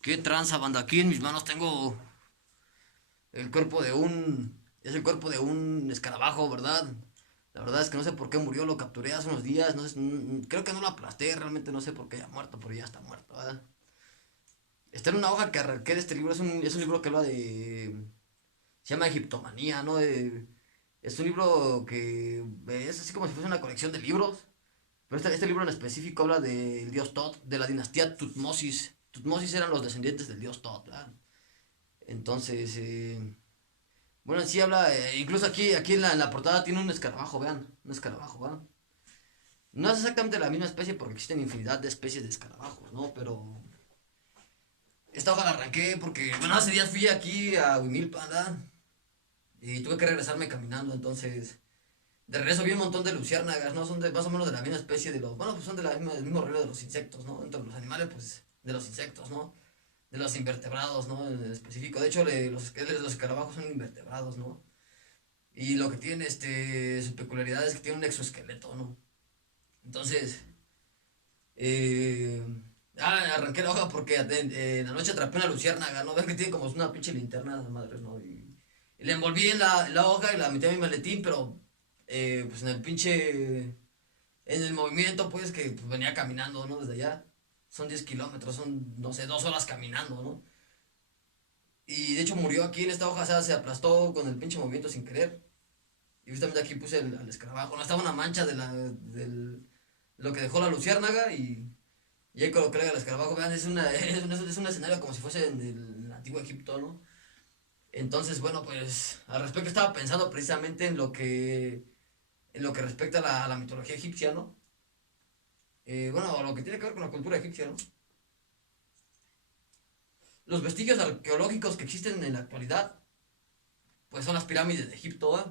¿Qué tranza, banda? Aquí en mis manos tengo el cuerpo de un... Es el cuerpo de un escarabajo, ¿verdad? La verdad es que no sé por qué murió, lo capturé hace unos días, no sé, creo que no lo aplasté, realmente no sé por qué haya muerto, pero ya está muerto, ¿verdad? Está en una hoja que arranqué de este libro, es un libro que habla de... Se llama Egiptomanía, ¿no? Es un libro que es así como si fuese una colección de libros, pero este libro en específico habla del dios Tot, de la dinastía Tutmosis. Tutmosis eran los descendientes del dios Tot, ¿verdad? Entonces, bueno, sí habla, incluso aquí en la portada tiene un escarabajo, vean, un escarabajo, vean. No es exactamente la misma especie porque existen infinidad de especies de escarabajos, ¿no? Pero esta hoja la arranqué porque, bueno, hace días fui aquí a Huimilpan, ¿verdad? Y tuve que regresarme caminando, entonces... De regreso vi un montón de luciérnagas, ¿no? Son más o menos de la misma especie de los... Bueno, pues son del mismo reino de los insectos, ¿no? Dentro de los animales, pues, de los insectos, ¿no? De los invertebrados, ¿no? En específico. De hecho, los escarabajos son invertebrados, ¿no? Y lo que tienen, su peculiaridad es que tiene un exoesqueleto, ¿no? Entonces, eh, arranqué la hoja porque en la noche atrapé una luciérnaga, ¿no? Ven que tiene como una pinche linterna, esa madre, ¿no? Y la envolví en la hoja y la metí a mi maletín, pero, pues en el pinche, en el movimiento, pues, que pues, venía caminando, ¿no? Desde allá. Son 10 kilómetros, son, no sé, 2 horas caminando, ¿no? Y de hecho murió aquí en esta hoja, o sea, se aplastó con el pinche movimiento sin querer. Y justamente aquí puse al escarabajo. No estaba una mancha de lo que dejó la luciérnaga y ahí coloqué al escarabajo. Vean, es un escenario como si fuese en el antiguo Egipto, ¿no? Entonces, bueno, pues al respecto estaba pensando precisamente en lo que respecta a la mitología egipcia, ¿no? Bueno, lo que tiene que ver con la cultura egipcia, ¿no? Los vestigios arqueológicos que existen en la actualidad, pues son las pirámides de Egipto, ¿eh?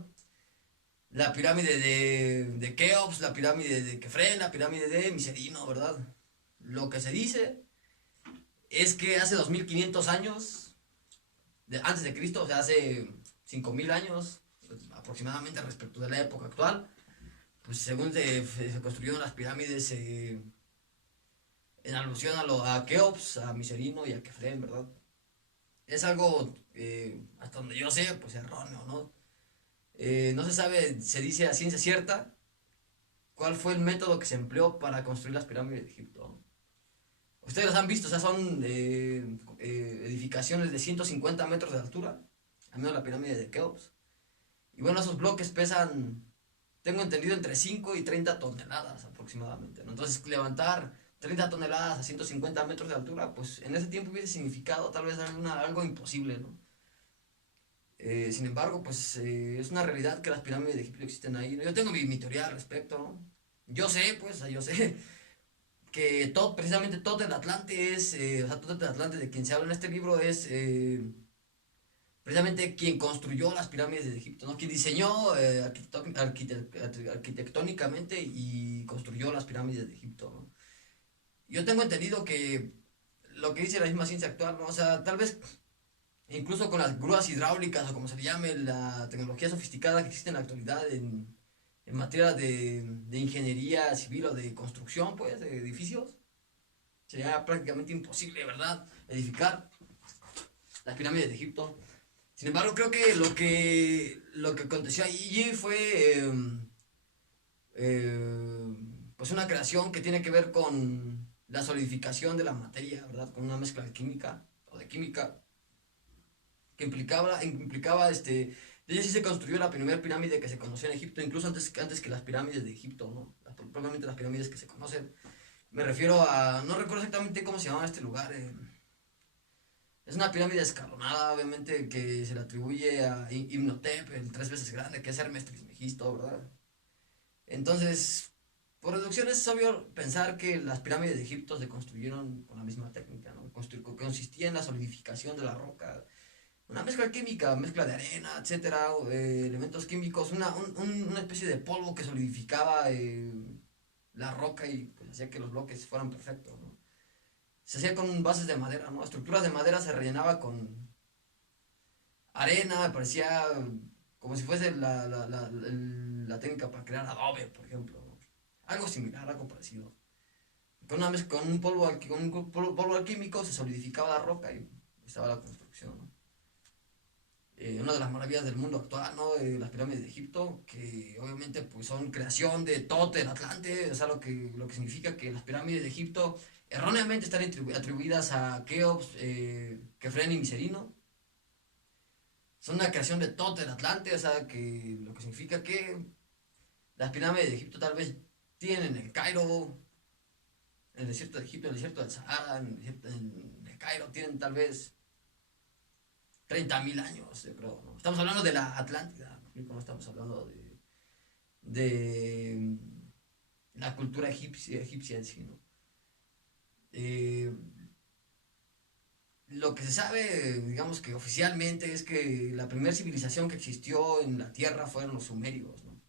La pirámide de Keops, la pirámide de Kefren, la pirámide de Miserino, ¿verdad? Lo que se dice es que hace 2500 años, antes de Cristo, o sea, hace 5000 años aproximadamente respecto de la época actual, pues según se construyeron las pirámides en alusión a Keops, a Miserino y a Kefren, ¿verdad? Es algo, hasta donde yo sé, pues erróneo, ¿no? No se sabe, se dice a ciencia cierta, cuál fue el método que se empleó para construir las pirámides de Egipto. Ustedes las han visto, o sea, son edificaciones de 150 metros de altura, al menos la pirámide de Keops. Y bueno, esos bloques pesan, tengo entendido, entre 5 y 30 toneladas aproximadamente, ¿no? Entonces, levantar 30 toneladas a 150 metros de altura, pues en ese tiempo hubiese significado tal vez algo imposible, ¿no? Sin embargo, pues es una realidad que las pirámides de Egipto existen ahí, ¿no? Yo tengo mi teoría al respecto, ¿no? Yo sé, pues, yo sé que todo, precisamente todo el Atlante o sea, todo el Atlante de quien se habla en este libro es precisamente quien construyó las pirámides de Egipto, ¿no? Quien diseñó arquitectónicamente y construyó las pirámides de Egipto, ¿no? Yo tengo entendido que lo que dice la misma ciencia actual, ¿no? O sea, tal vez incluso con las grúas hidráulicas o como se le llame, la tecnología sofisticada que existe en la actualidad en materia de ingeniería civil o de construcción, pues, de edificios, sería prácticamente imposible, ¿verdad? Edificar las pirámides de Egipto. Sin embargo, creo que lo que aconteció allí fue eh, pues una creación que tiene que ver con la solidificación de la materia, ¿verdad? Con una mezcla de química o de química que implicaba de ella sí se construyó la primera pirámide que se conoció en Egipto, incluso antes que las pirámides de Egipto, ¿no? Probablemente las pirámides que se conocen. Me refiero a, no recuerdo exactamente cómo se llamaba este lugar. Es una pirámide escalonada, obviamente, que se le atribuye a Imhotep, el 3 veces grande, que es Hermes Trismegisto, ¿verdad? Entonces, por reducción es obvio pensar que las pirámides de Egipto se construyeron con la misma técnica, ¿no? Consistía en la solidificación de la roca, una mezcla química, mezcla de arena, etcétera, elementos químicos, una especie de polvo que solidificaba la roca y pues, hacía que los bloques fueran perfectos, ¿no? Se hacía con bases de madera, ¿no? Estructuras de madera se rellenaba con arena, me parecía como si fuese la técnica para crear adobe, por ejemplo, ¿no? Algo similar, algo parecido. con un polvo, polvo alquímico se solidificaba la roca y estaba la construcción, ¿no? Una de las maravillas del mundo actual, ¿no? Las pirámides de Egipto, que obviamente pues son creación de Tot el Atlante, o sea, lo que significa que las pirámides de Egipto erróneamente están atribuidas a Keops, Kefren y Miserino. Son una creación de Tot el Atlante, o sea, que lo que significa que las pirámides de Egipto tal vez tienen en el Cairo, en el desierto de Egipto, en el desierto del Sahara, en el Cairo, tienen tal vez 30.000 años, yo creo, ¿no? Estamos hablando de la Atlántida, ¿no? No estamos hablando de la cultura egipcia en sí, ¿no? Eh, lo que se sabe, digamos que oficialmente, es que la primera civilización que existió en la Tierra fueron los sumerios, ¿no?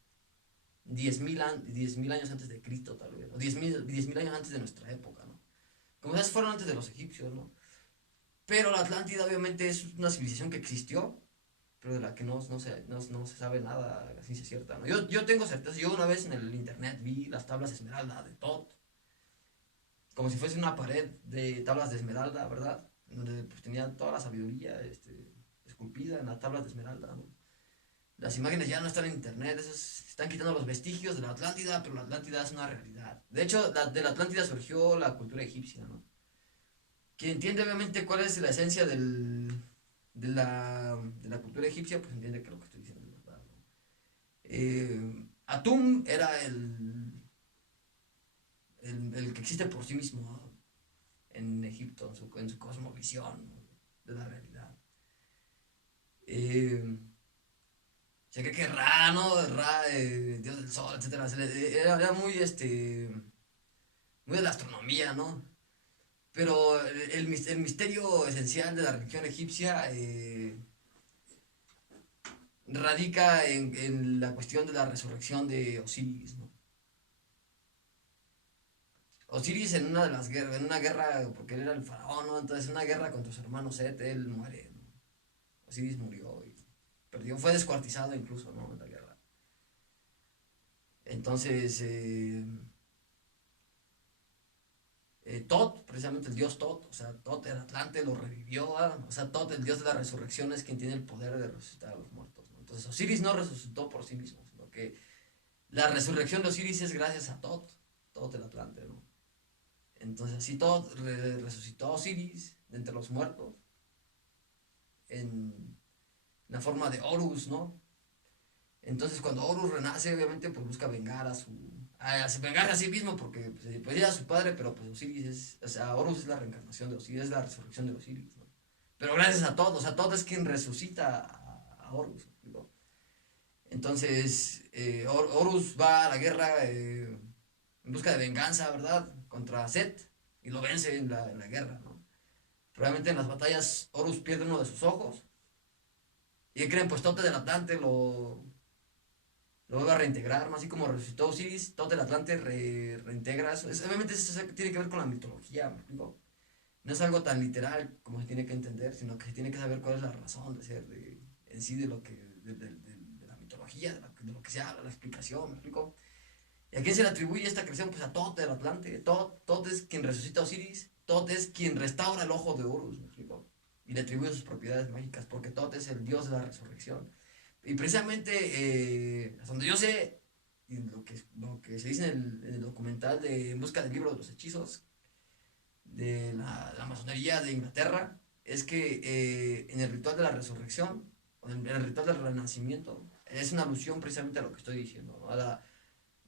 10.000 años antes de Cristo, tal vez, o 10.000 años antes de nuestra época, ¿no? Como esas fueron antes de los egipcios, ¿no? Pero la Atlántida obviamente es una civilización que existió, pero de la que no se sabe nada a ciencia cierta, ¿no? Yo tengo certeza, yo una vez en el internet vi las tablas de esmeralda de Tot, como si fuese una pared de tablas de esmeralda, ¿verdad? Donde pues, tenía toda la sabiduría esculpida en las tablas de esmeralda, ¿no? Las imágenes ya no están en internet, están quitando los vestigios de la Atlántida, pero la Atlántida es una realidad. De hecho, de la Atlántida surgió la cultura egipcia, ¿no? Quien entiende obviamente cuál es la esencia de la cultura egipcia, pues entiende que lo que estoy diciendo es verdad, ¿no? Atum era el que existe por sí mismo, ¿no? En Egipto, en su cosmovisión, ¿no? De la realidad. Se cree que Ra, ¿no? Ra, dios del sol, etcétera. Era muy de la astronomía, ¿no? Pero el misterio esencial de la religión egipcia radica en la cuestión de la resurrección de Osiris, ¿no? Osiris en una de las guerras, en una guerra, porque él era el faraón, ¿no? Entonces en una guerra contra su hermano Set, él muere, ¿no? Osiris murió y perdió, fue descuartizado incluso, ¿no? En la guerra. Entonces, Tot, precisamente el dios Tot, o sea, Tot el Atlante lo revivió, ¿ah? O sea, Tot, el dios de la resurrección, es quien tiene el poder de resucitar a los muertos, ¿no? Entonces Osiris no resucitó por sí mismo, sino que la resurrección de Osiris es gracias a Tot, Tot el Atlante, ¿no? Entonces así Tot resucitó a Osiris de entre los muertos en la forma de Horus, ¿no? Entonces cuando Horus renace, obviamente, pues busca vengar vengarse a sí mismo, porque pues era su padre, pero pues Osiris o sea, Horus es la reencarnación de Osiris, es la resurrección de Osiris, ¿no? Pero gracias a Tot, o sea, Tot es quien resucita a Horus, ¿no? Entonces, Horus va a la guerra en busca de venganza, ¿verdad? Contra Set, y lo vence en la guerra, ¿no? Probablemente en las batallas Horus pierde uno de sus ojos, y creen, pues Tot del Atlante lo vuelve a reintegrar, ¿no? Así como resucitó Osiris, Tot el Atlante reintegra eso. Obviamente eso tiene que ver con la mitología, ¿me explico? No es algo tan literal como se tiene que entender, sino que se tiene que saber cuál es la razón de ser en sí de lo que, de la mitología, de lo que se habla, la explicación, ¿me explico? ¿Y a quién se le atribuye esta creación? Pues a Tot el Atlante. Tot es quien resucita a Osiris, Tot es quien restaura el ojo de Horus, ¿me explico? Y le atribuye sus propiedades mágicas, porque Tot es el dios de la resurrección. Y precisamente, hasta donde yo sé, y lo que se dice en el documental de En busca del libro de los hechizos, de la masonería de Inglaterra, es que en el ritual de la resurrección, o en el ritual del renacimiento, es una alusión precisamente a lo que estoy diciendo, ¿no? A la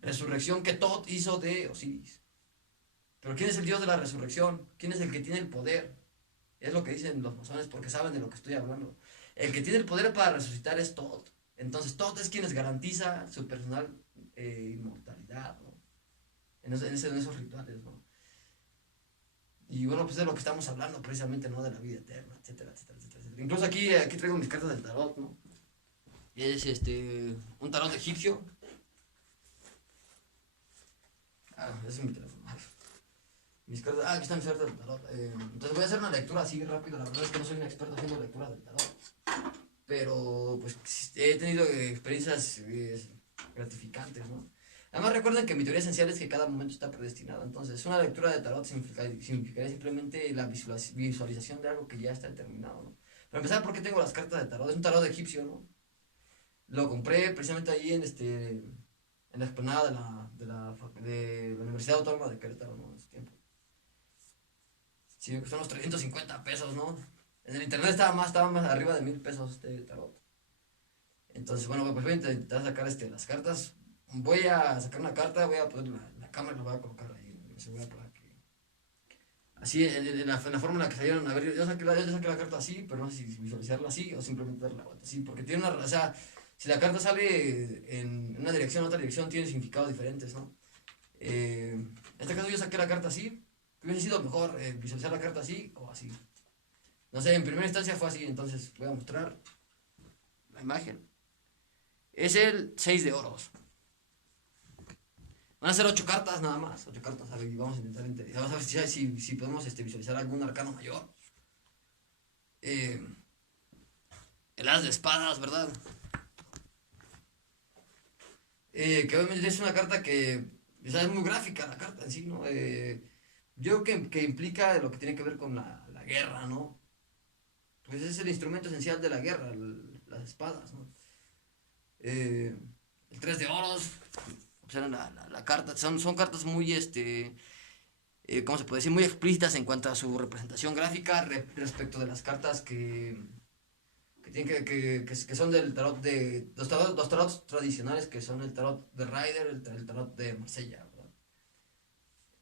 resurrección que Tot hizo de Osiris. Pero ¿quién es el dios de la resurrección? ¿Quién es el que tiene el poder? Es lo que dicen los masones porque saben de lo que estoy hablando. El que tiene el poder para resucitar es Tot. Entonces Tot es quien les garantiza su personal inmortalidad, ¿no? En esos rituales, ¿no? Y bueno, pues de lo que estamos hablando precisamente, ¿no? De la vida eterna, etcétera, etcétera, etcétera, etcétera. Incluso aquí traigo mis cartas del tarot, ¿no? Es un tarot egipcio. Ese es mi teléfono. Mis cartas. Aquí están mis cartas del tarot. Entonces voy a hacer una lectura así rápido. La verdad es que no soy un experto haciendo lecturas del tarot. Pero pues he tenido experiencias gratificantes, ¿no? Además recuerden que mi teoría esencial es que cada momento está predestinado. Entonces, una lectura de tarot significaría simplemente la visualización de algo que ya está determinado, ¿no? Para empezar, ¿por qué tengo las cartas de tarot? Es un tarot egipcio, ¿no? Lo compré precisamente ahí en la explanada de la Universidad Autónoma de Querétaro, ¿no? En ese tiempo. Sí, me costó unos 350 pesos, ¿no? En el internet estaba más arriba de 1000 pesos este tarot. Entonces, bueno, pues voy a intentar sacar las cartas. Voy a sacar una carta, voy a poner la cámara y la voy a colocar ahí en el celular para que. Así, en la forma en la que salieron. A ver, yo saqué la carta así, pero no sé si visualizarla así o simplemente darle la vuelta así. Porque tiene una. O sea, si la carta sale en una dirección o otra dirección, tiene significados diferentes, ¿no? En este caso, yo saqué la carta así. Hubiese sido mejor visualizar la carta así o así. No sé, en primera instancia fue así, entonces voy a mostrar la imagen. Es el 6 de oros. Van a ser 8 cartas nada más. 8 cartas, a ver, y vamos a intentar. Vamos a ver si podemos visualizar algún arcano mayor. Eh, el as de espadas, ¿verdad? Que obviamente es una carta que. O sea, es muy gráfica la carta en sí, ¿no? Yo creo que implica lo que tiene que ver con la guerra, ¿no? Pues es el instrumento esencial de la guerra, las espadas, ¿no? Eh, el 3 de oros, observen la carta, son cartas muy, ¿cómo se puede decir? Muy explícitas en cuanto a su representación gráfica respecto de las cartas que son del tarot de, los tarots tradicionales que son el tarot de Rider, el tarot de Marsella, ¿verdad?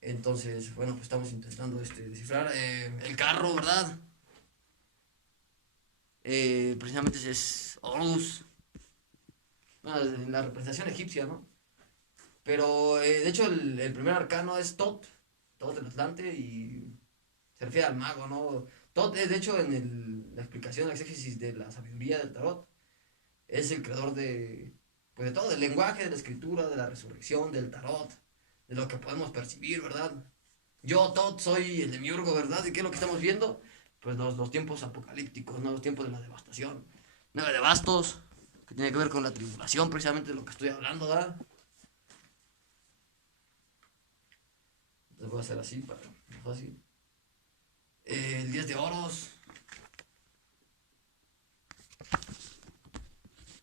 Entonces, bueno, pues estamos intentando descifrar el carro, ¿verdad? Precisamente es Horus, bueno, en la representación egipcia, ¿no? Pero de hecho el primer arcano es Tot el Atlante y se refiere al mago, ¿no? Tot es de hecho la explicación, la exégesis de la sabiduría del tarot, es el creador pues de todo, del lenguaje, de la escritura, de la resurrección, del tarot, de lo que podemos percibir, ¿verdad? Yo, Tot, soy el demiurgo, ¿verdad? ¿Y qué es lo que estamos viendo? Pues los tiempos apocalípticos, ¿no? Los tiempos de la devastación. 9 de bastos, que tiene que ver con la tribulación, precisamente de lo que estoy hablando, ¿verdad? Entonces voy a hacer así para más fácil. El 10 de oros.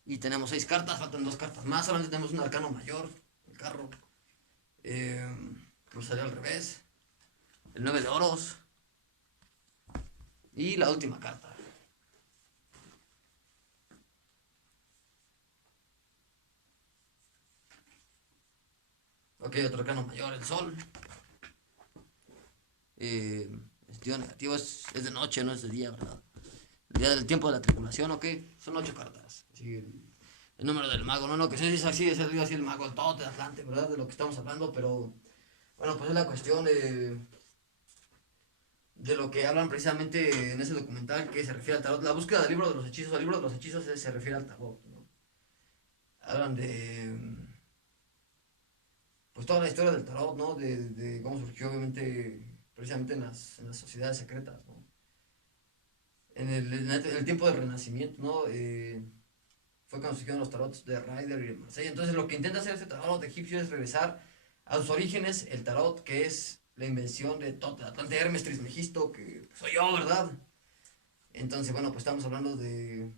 Y tenemos 6 cartas, faltan 2 cartas más. Solamente tenemos un arcano mayor, el carro. Pues salió al revés. El 9 de oros. Y la última carta. Ok, otro arcano mayor, el sol. El sentido negativo es de noche, no es de día, ¿verdad? El día del tiempo de la tripulación, ok. Son 8 cartas. Así, el número del mago, no, que sí es así, es así el mago, el todo de Atlante, ¿verdad? De lo que estamos hablando, pero bueno, pues es la cuestión de lo que hablan precisamente en ese documental que se refiere al tarot. La búsqueda del libro de los hechizos, el libro de los hechizos se refiere al tarot, ¿no? Hablan pues toda la historia del tarot, ¿no? De cómo surgió obviamente precisamente en las sociedades secretas, ¿no? En el tiempo del Renacimiento, ¿no? Fue cuando surgieron los tarots de Rider y de Marsella. Entonces lo que intenta hacer este tarot egipcio es regresar a sus orígenes, el tarot que es la invención de Tot, Atlante, Hermes Trismegisto, que soy yo, ¿verdad? Entonces, bueno, pues estamos hablando de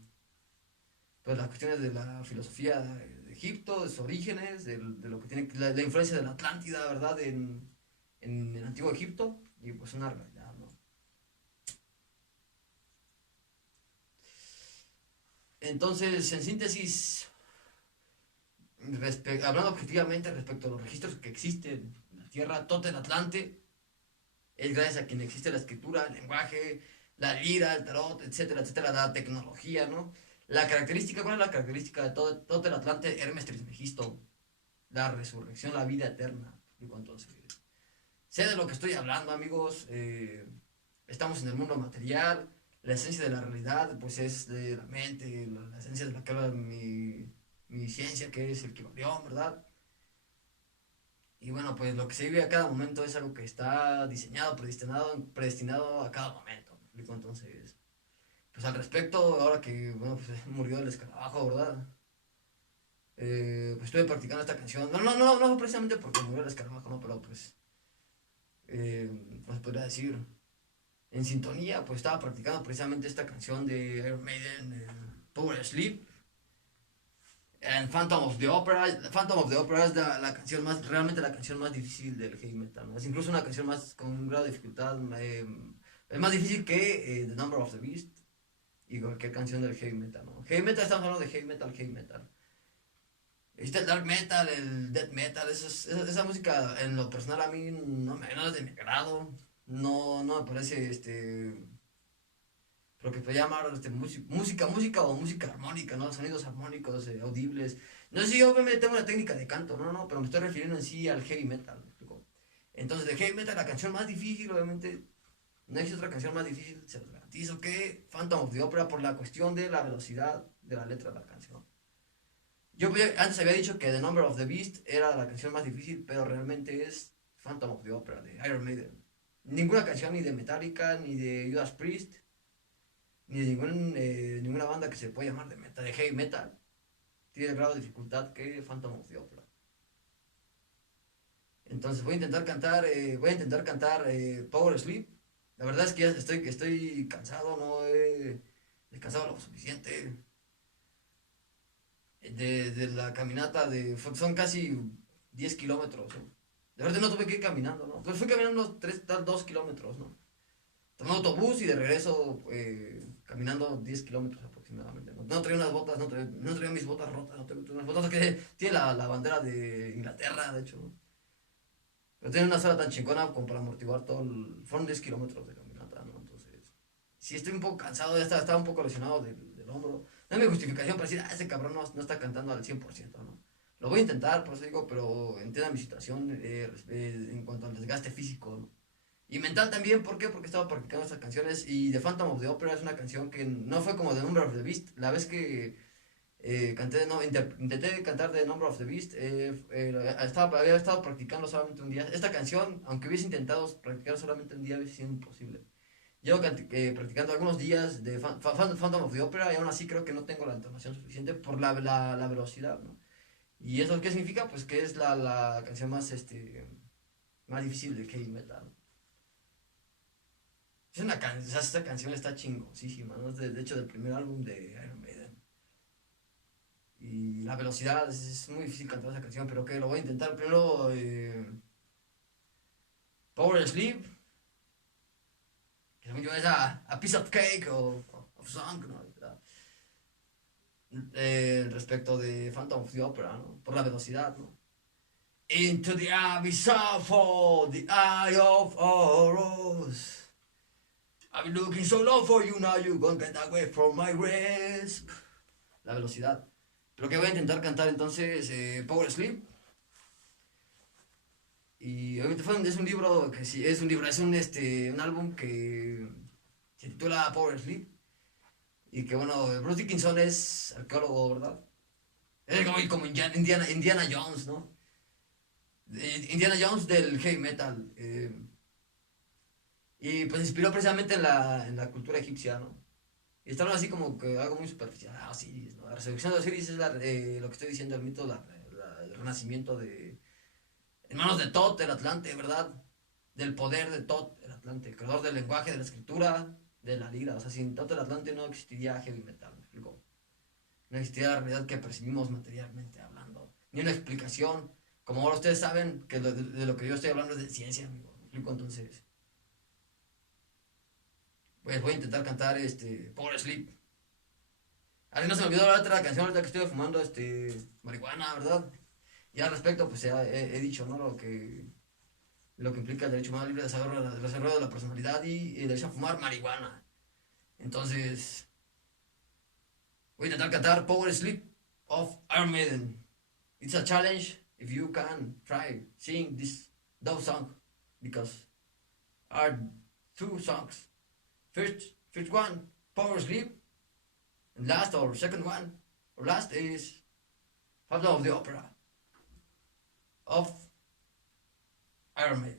pues, las cuestiones de la filosofía de Egipto, de sus orígenes, de lo que tiene la influencia de la Atlántida, ¿verdad? En el antiguo Egipto, y pues una realidad, ¿no? Entonces, en síntesis, hablando objetivamente respecto a los registros que existen en la Tierra, todo el Atlante es gracias a quien existe la escritura, el lenguaje, la lira, el tarot, etcétera, etcétera, la tecnología, ¿no? ¿Cuál es la característica de todo el Atlante? Hermes Trismegisto, la resurrección, la vida eterna. Entonces, sé de lo que estoy hablando, amigos. Estamos en el mundo material. La esencia de la realidad, pues es de la mente, la esencia de la que habla mi ciencia, que es el Kybalión, ¿verdad? Y bueno, pues lo que se vive a cada momento es algo que está diseñado, predestinado a cada momento. ¿Me explico? Entonces, pues al respecto, ahora que, bueno, pues murió el escarabajo, ¿verdad? Pues estuve practicando esta canción. No precisamente porque murió el escarabajo, ¿no? Pero pues, pues podría decir, en sintonía, pues estaba practicando precisamente esta canción de Iron Maiden, Power Sleep. En Phantom of the Opera. Phantom of the Opera es la canción más, realmente la canción más difícil del heavy metal, ¿no? Es incluso una canción más con un grado de dificultad, es más difícil que The Number of the Beast y cualquier canción del heavy metal, ¿no? Heavy metal, estamos hablando de heavy metal, heavy metal. Este, el dark metal, el death metal, esa música en lo personal a mí no es de mi agrado. No me parece lo que puede llamar música o música armónica, ¿no? Sonidos armónicos, audibles. No sé si yo me tengo una técnica de canto, pero me estoy refiriendo en sí al heavy metal, ¿me explico? Entonces, de heavy metal, la canción más difícil, obviamente, no existe otra canción más difícil, se los garantizo, que Phantom of the Opera por la cuestión de la velocidad de la letra de la canción. Yo antes había dicho que The Number of the Beast era la canción más difícil, pero realmente es Phantom of the Opera de Iron Maiden. Ninguna canción ni de Metallica, ni de Judas Priest, ni de ninguna banda que se pueda llamar de metal, de heavy metal, tiene el grado de dificultad que Phantom of the Opera. Entonces voy a intentar cantar Power Sleep. La verdad es que ya estoy cansado, no he descansado lo suficiente de la caminata son casi 10 kilómetros, ¿no? De verdad no tuve que ir caminando, ¿no? Pues fui caminando 2 kilómetros, ¿no? Tomé autobús y de regreso caminando 10 kilómetros aproximadamente. No traía unas botas, no traía mis botas rotas, no traía unas botas que tiene la bandera de Inglaterra, de hecho, ¿no? Pero tiene una sala tan chingona como para amortiguar todo el... Fueron 10 kilómetros de caminata, ¿no? Entonces, sí estoy un poco cansado, estaba un poco lesionado del hombro. No es mi justificación para decir, ese cabrón no está cantando al 100%, ¿no? Lo voy a intentar, por eso digo, pero entienda mi situación en cuanto al desgaste físico, ¿no? Y mental también, ¿por qué? Porque estaba practicando estas canciones y The Phantom of the Opera es una canción que no fue como The Number of the Beast. La vez que intenté cantar The Number of the Beast, había estado practicando solamente un día. Esta canción, aunque hubiese intentado practicar solamente un día, hubiese sido imposible. Llevo practicando algunos días de Phantom of the Opera y aún así creo que no tengo la entonación suficiente por la velocidad, ¿no? ¿Y eso qué significa? Pues que es la canción más difícil de heavy metal, ¿no? Esta canción está chingosísima, ¿no? De hecho, del primer álbum de Iron Maiden. Y la velocidad, es muy difícil cantar esa canción, pero que lo voy a intentar. Primero, Power Sleep, que según yo es a piece of cake o of song, ¿no? Respecto de Phantom of the Opera, ¿no? Por la velocidad, ¿no? Into the abyss of the eye of Horus. I've been looking so long for you, now you gonna get away from my grasp. La velocidad. Pero que voy a intentar cantar entonces Power Sleep. Y obviamente es un libro que sí, es un álbum que se titula Power Sleep. Y que bueno, Bruce Dickinson es arqueólogo, ¿verdad? Es como Indiana Jones, ¿no? Indiana Jones del heavy metal. Y pues se inspiró precisamente en la cultura egipcia, ¿no? Y está así como que algo muy superficial. Osiris, ¿no? La resurrección de Osiris es lo que estoy diciendo, el mito, el renacimiento en manos de Tot, el Atlante, ¿verdad? Del poder de Tot, el Atlante, creador del lenguaje, de la escritura, de la lira. O sea, sin Tot el Atlante no existiría heavy metal, ¿me explico? No existiría la realidad que percibimos materialmente hablando. Ni una explicación. Como ahora ustedes saben que de lo que yo estoy hablando es de ciencia, amigo. ¿Me explico? Entonces, pues voy a intentar cantar Power Sleep. A mí no se me olvidó la letra de la canción ahorita que estoy fumando marihuana, ¿verdad? Y al respecto, pues he dicho, ¿no? Lo que implica el derecho humano libre de desarrollo de la personalidad y el derecho a fumar marihuana. Entonces, voy a intentar cantar Power Sleep of Iron Maiden. It's a challenge if you can try sing those songs because are two songs. First one, Power Sleep, and last or second one, or last is Phantom of the Opera of Iron Maiden.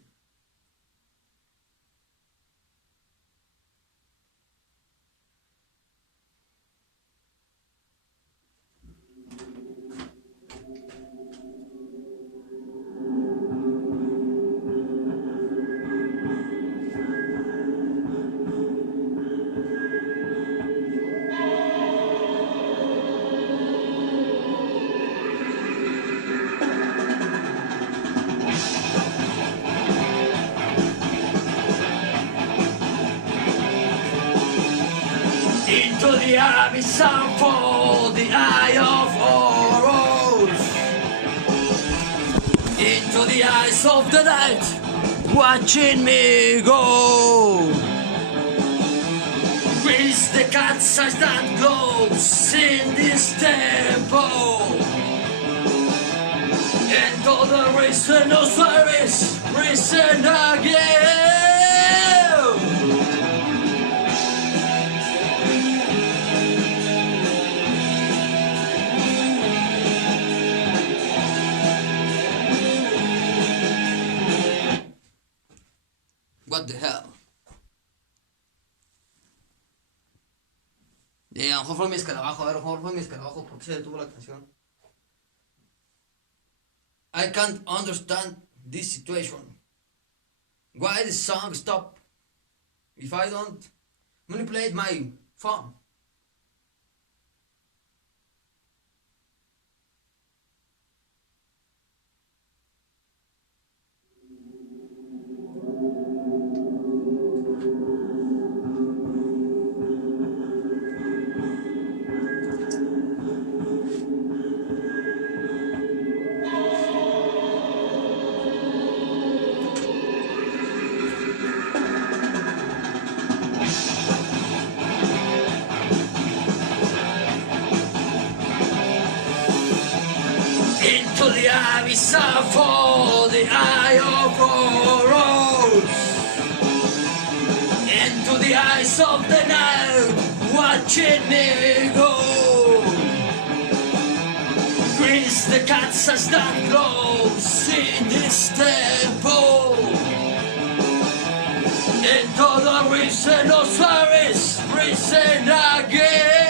Into the abyss and fall, the eye of horrors. Into the eyes of the night, watching me go. Grease the cat's eyes that glows in this temple. And all the reason of service, risen again. What the hell? A lo mejor fue mi escarabajo, a ver, a lo mejor fue mi escarabajo, ¿por qué se detuvo la canción? I can't understand this situation. Why the song stop if I don't manipulate my phone? Into the abyss I fall, the eye of horrors. Into the eyes of the night, watching me go. Grease the cat's eyes that glows in this temple. Into the reason of service, risen again.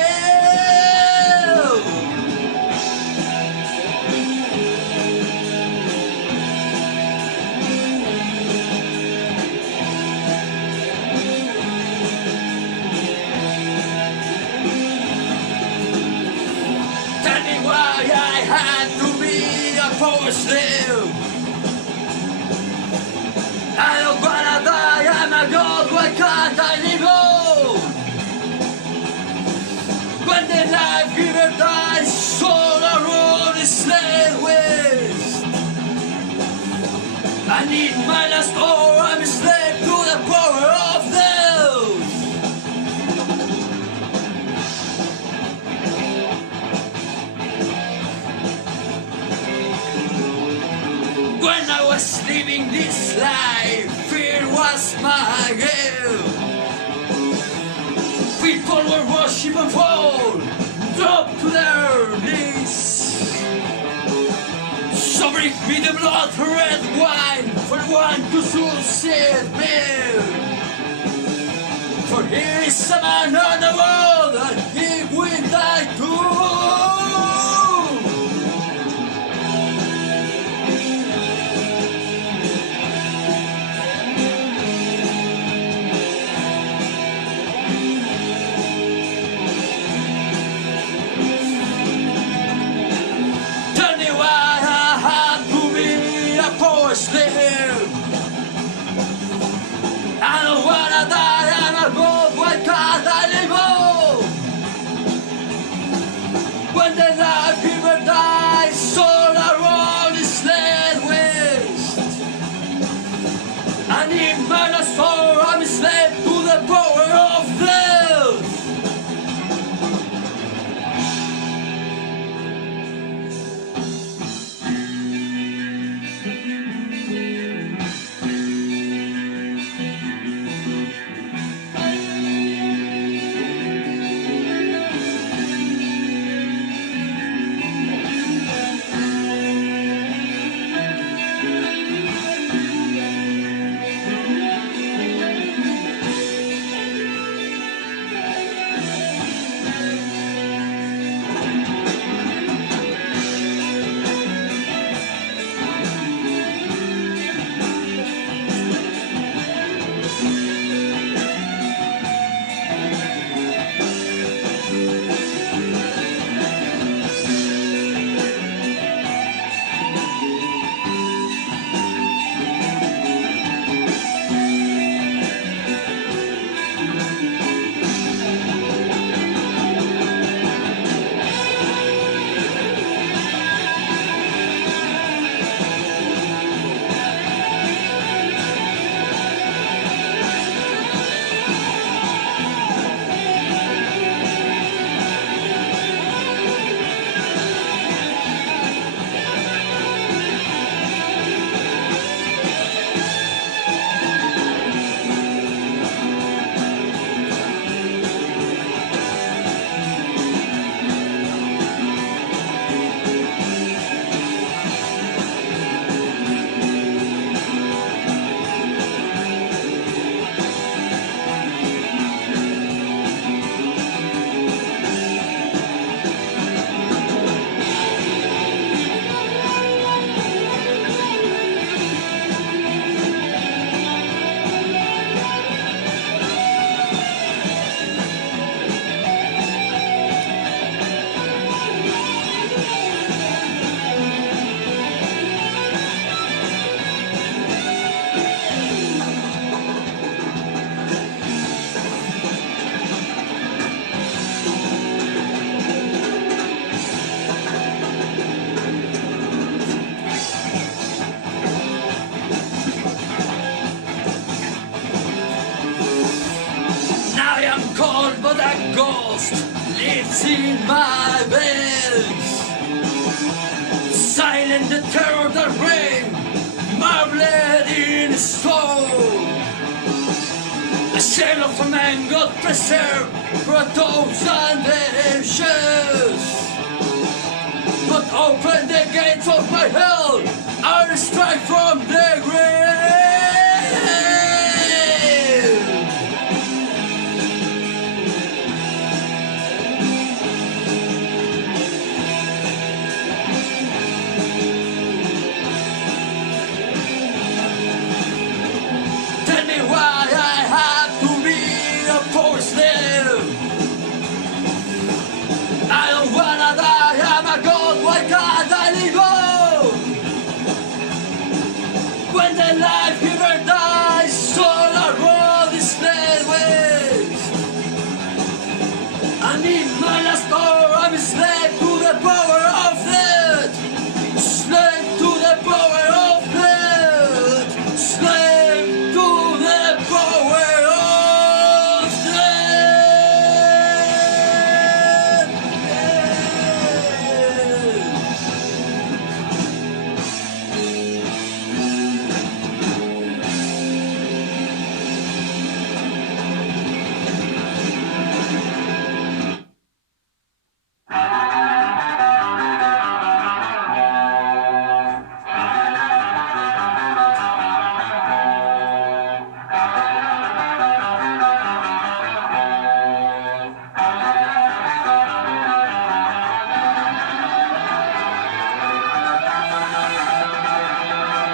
Why I had to be a poor slave. I don't wanna die, I'm a god, why can't I live on? When the life giver dies, soul around is slave waste. I need my last hour, I'm a slave to the power of those. When I was living this life, fear was my game. People were worship and fall, drop to their knees. So bring me the blood, red wine, for one to suicide me. For here is a man on the world, and he will die too. Slave. I don't wanna die, I'm a god, why can't I live on? When the life giver dies, soul around is laid waste. I need my last hour, I'm a slave to the power of death. ghost lives in my veins. Silent the terror that reign, marbled in soul. A shell of a man God preserved for a thousand generations. But open the gates of my hell, I'll strike from the grave. Tell me why I have to be a poor slave. I don't wanna die, I'm a god, why can't I live on? When the life giver dies, all around is laid waste. And in my last hour, I'm a slave to the power of death. Slave to the power of death. Slave to the power of death.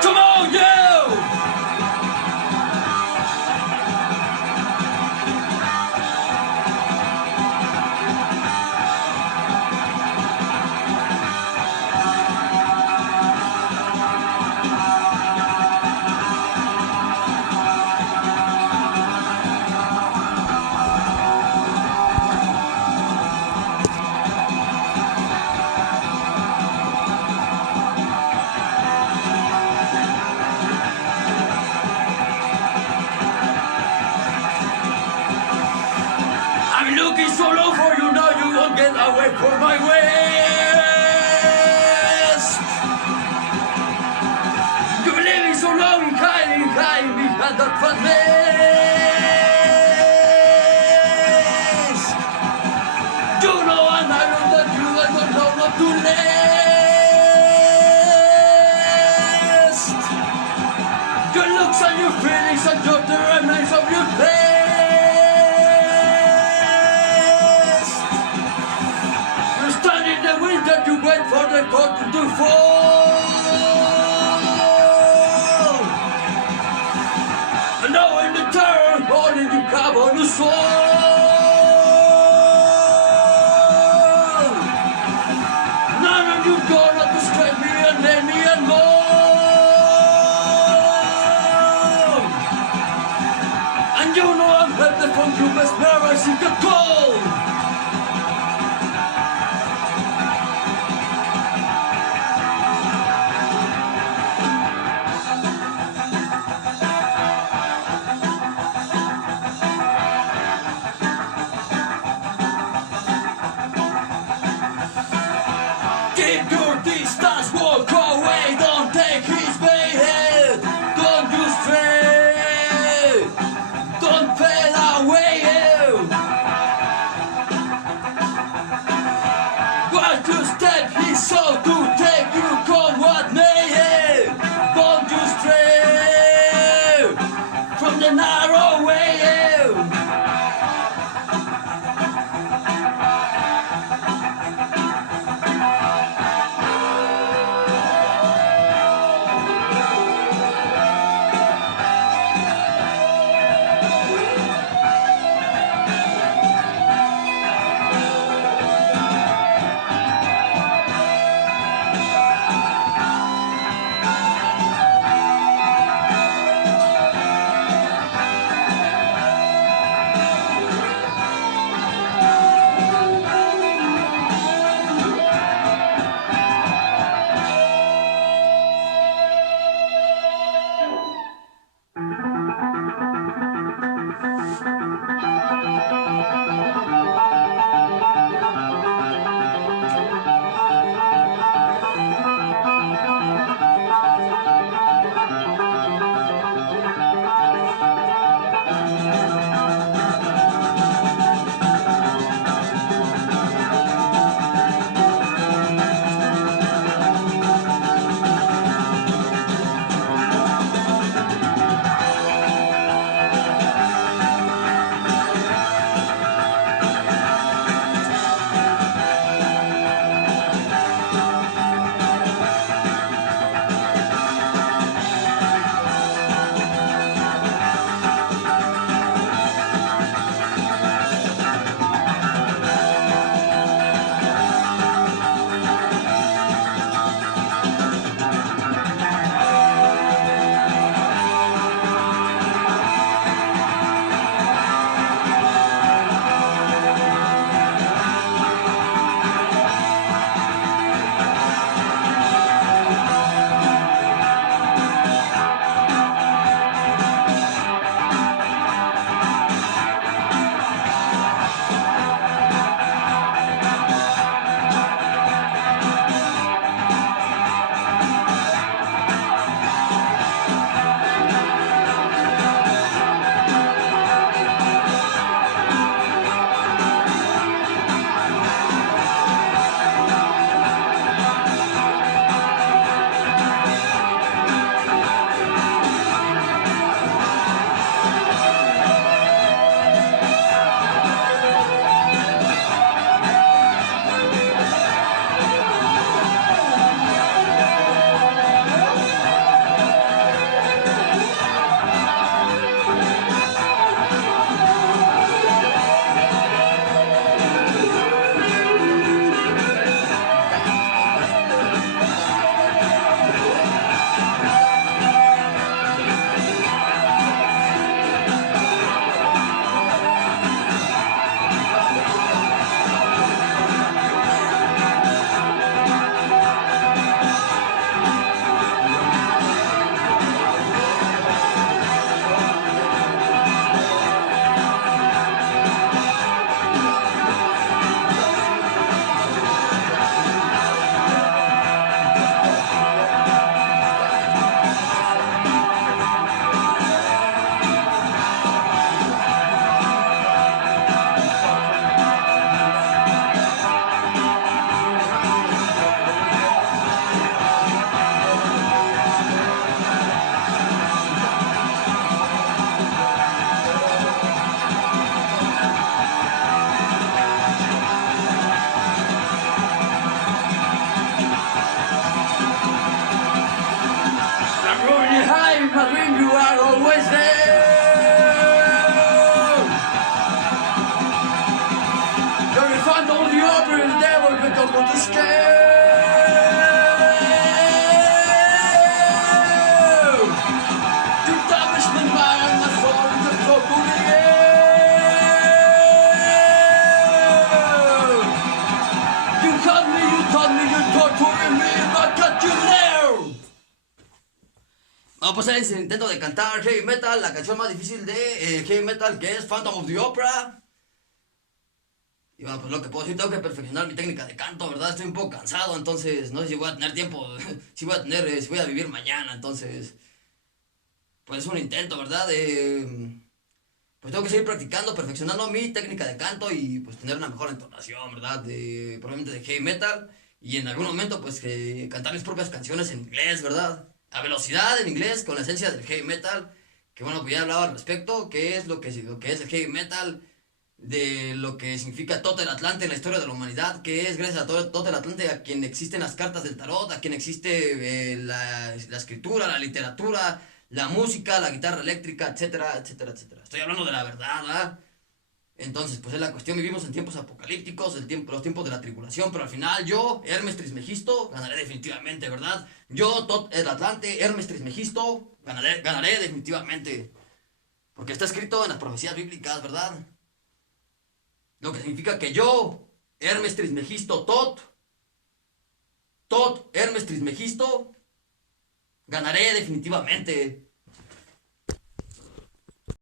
Come on, you! I'm looking so low for you now, you won't get away from my waist. You're living so low and hiding behind that fat mask. You know and I know that you are not know not to last. Your looks and your feelings and your the remains of your past. That you wait for the curtain to fall. And now in the terror, holding you come on the soul. None of you gonna to strike me and let me and more. And you know I'm helpless from you, mesmerizing the cold. Keep your distance, walk away, don't take his bait. Don't you stray, don't fade away. Why to step his soul to take you, come what may. Don't you stray from the narrow way. Phantom of the Opera, the devil, but don't go to scale. You damaged my mind, my soul, just go to the air. You cut me, you taught me, you tortured me, but got you there. Vamos a hacer ese intento de cantar heavy metal, la canción más difícil de heavy metal, que es Phantom of the Opera. Y bueno, pues lo que puedo decir, tengo que perfeccionar mi técnica de canto, ¿verdad? Estoy un poco cansado, entonces no sé si voy a tener tiempo, si voy a vivir mañana, entonces, pues es un intento, ¿verdad? Pues tengo que seguir practicando, perfeccionando mi técnica de canto y pues tener una mejor entonación, ¿verdad? Probablemente de heavy metal y en algún momento pues cantar mis propias canciones en inglés, ¿verdad? A velocidad en inglés, con la esencia del heavy metal, que bueno, pues ya hablaba al respecto, qué es lo que es el heavy metal, de lo que significa Total Atlante en la historia de la humanidad, que es gracias a Total Atlante a quien existen las cartas del tarot, a quien existe la escritura, la literatura, la música, la guitarra eléctrica, etcétera, etcétera, etcétera. Estoy hablando de la verdad, ¿verdad? Entonces, pues es la cuestión, vivimos en tiempos apocalípticos, los tiempos de la tribulación, pero al final yo, Hermes Trismegisto, ganaré definitivamente, ¿verdad? Yo, el Atlante, Hermes Trismegisto, ganaré definitivamente. Porque está escrito en las profecías bíblicas, ¿verdad? Lo que significa que yo, Hermes Trismegisto, Hermes Trismegisto, ganaré definitivamente.